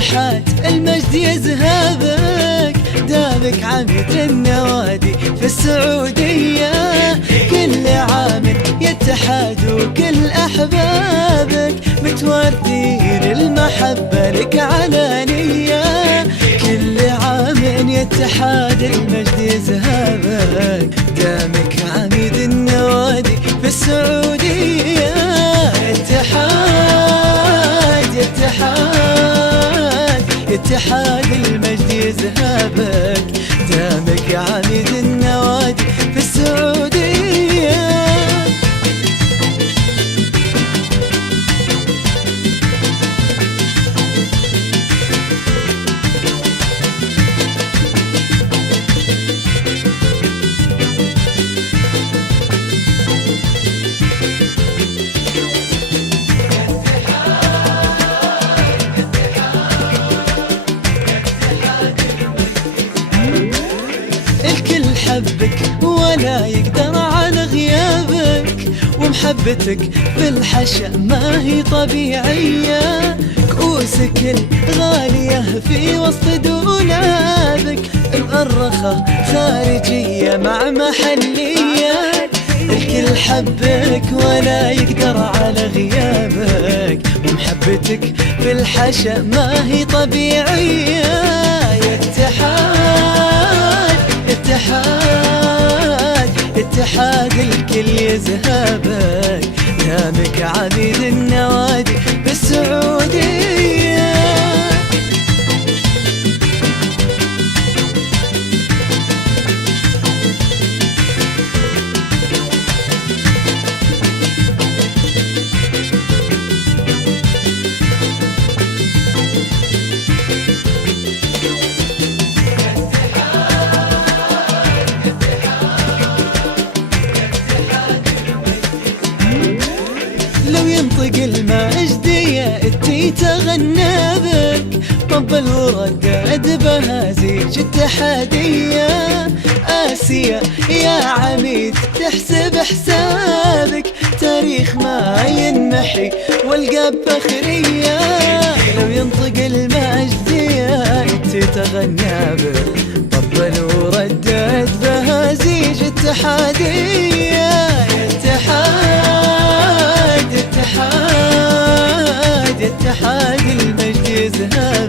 اتحاد المجد يذهبك، دامك عميد النوادي في السعودية. كل عام يا اتحاد وكل أحبابك متوردين المحبة لك علانية. كل عام يا اتحاد المجد يذهبك، دامك عميد النوادي في السعودية. اتحاد يا اتحاد، اتحاد المجد يذهبك، دامك عميد النوادي في السعودية. الكل حبك ولا يقدر على غيابك، ومحبتك في الحشا ما هي طبيعية. كؤوسك الغالية في وسط دولابك، مؤرخة خارجية مع محلية. الكل حبك ولا يقدر على غيابك، ومحبتك في الحشا ما هي طبيعية. يا اتحاد اتحاد اتحاد الكل يذهبك، دامك عميد النوادي بالسعودية. لو ينطق المجدية اتي تغنى بك، طبل وردد بهازيج اتحادية. آسيا يا عميد تحسب حسابك، تاريخ ما ينمحي والقى بفخرية. لو ينطق المجدية اتي تغنى بك، طبل وردد بهازيج اتحادية. يا اتحاد اتحاد اتحاد المجد يذهب،